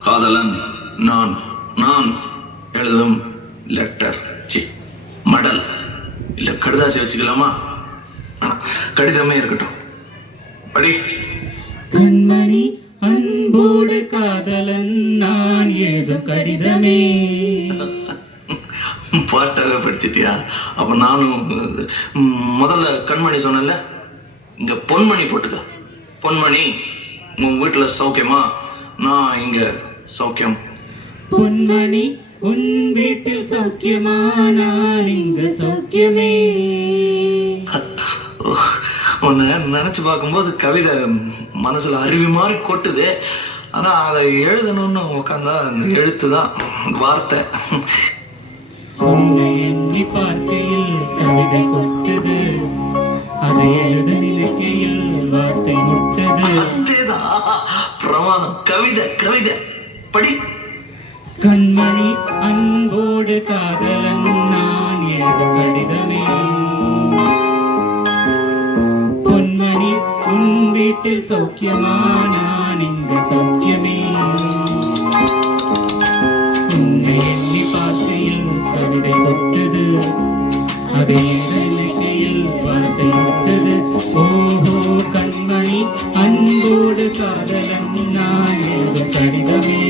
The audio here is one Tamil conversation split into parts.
காதலன் நான் நான் எழுதும் லெட்டர் மடல் இல்ல கடிதாசி வச்சுக்கலாமா? கடிதமே இருக்கட்டும். படி. கண்மணி அன்போடு காதலன் நான் எழுதும் கடிதமே. பாட்டாவே படிச்சிட்டியா? அப்ப நானும் முதல்ல கண்மணி சொன்னல, இங்க பொன்மணி போட்டுக்க. பொன்மணி, உன் வீட்டுல சௌக்கியமா? நான் இங்க சௌக்கியம். பொன்மணி, உன் வீட்டில் சௌக்கியமா? நான் இங்க சௌக்கியமே. உன்னை நினைச்சு பார்க்கும்போது கவிதை மனசுல அருவி மாதிரி கொட்டுது. ஆனா அதை எழுதணும்னு உட்காந்தா அந்த எழுத்து தான் வார்த்தை. உன்னை எண்ணி பார்க்கையில் கவிதை கொட்டுது, அதை எழுத நினைக்கையில் வார்த்தை முட்டது. பிரமாதம். கவிதை கவிதை படி. கண்மணி அன்போடு காதலன் நான் எழுதும் கடிதமே. பொன்மணி, உன் வீட்டில் சௌக்கியமா? நான் இங்க சௌக்கியமே. உன்னை எண்ணி பார்க்கையில் கவிதை கொட்டது, அதை எண்ணிக்கையில் வார்த்தை முட்டது. ஓஹோ கண்மணி அன்போடு காதலன் நான் எழுதும் கடிதமே.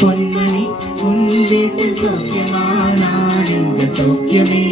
பொன்மணி, உன் வீட்டில் சௌக்கியமா? நான் இங்க சௌக்கியமே.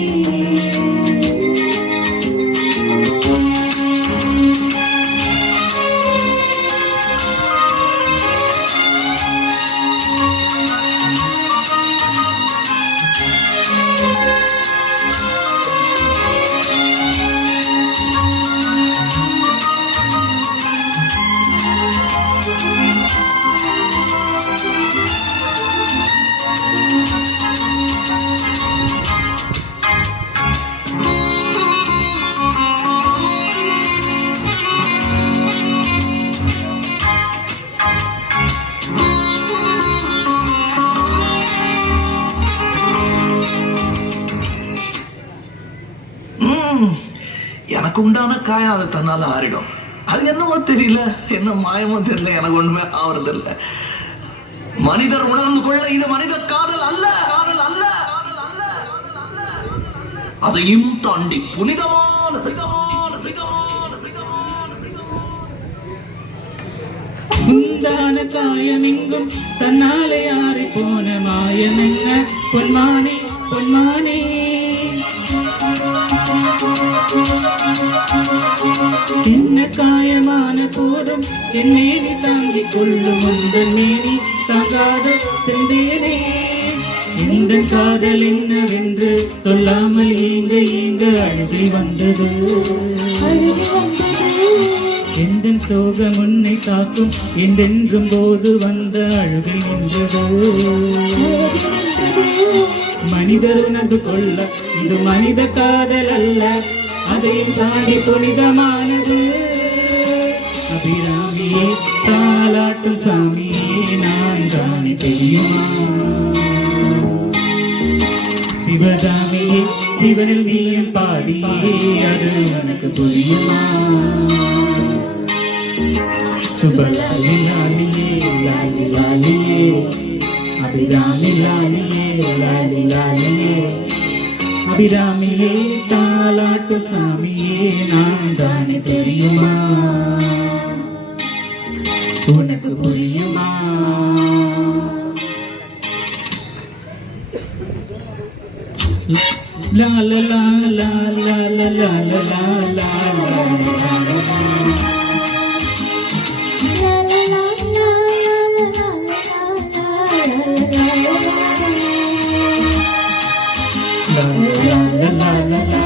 எனக்கு உண்டான காயம் அது தன்னால ஆறிடும். அது என்னமோ தெரியல, என்ன மாயமோ தெரியல, எனக்கு ஒண்ணுமே ஆவறது இல்லை. மனிதர் உணர்ந்து கொள்ள இது மனித காதல் அல்ல, காதல் அல்ல, அதையும் தாண்டி புனிதமான உண்டான காயம் எங்கும் தன்னாலே ஆறி போன மாயம் என்ன? பொன்மானே பொன்மானே, என்ன காயமான போதும் என் மேனி தாங்கிக் கொள்ளும் உந்தன் மேனி தாங்காத செந்தேனே. எந்த காதல் என்னவென்று சொல்லாமல் ஏங்க ஏங்க அழுகை வந்தது. எந்த சோகம் உன்னை தாக்கும் என்றென்றும் போது வந்த அழுகை நின்றது. மனிதர் உணர்ந்து கொள்ள இது மனித காதல் அல்ல, அதையும் தாண்டி புனிதமானது. அபிராமியே தாலாட்டும் சாமியே நான் தானே தெரியுமா? சிவகாமியே சிவனில் நீயும் பாடியே அது உனக்கு புரியுமா? சுபலாலி லாலியே லாலி லாலியே, அபிராமி லாலியே லாலி லாலியே. அபிராமியே தாலாட்டு சாமியே நான் தானே தெரியுமா? உனக்கு புரியுமா? லா லா லா லா லா லா லா லா லா லா. La la la la la.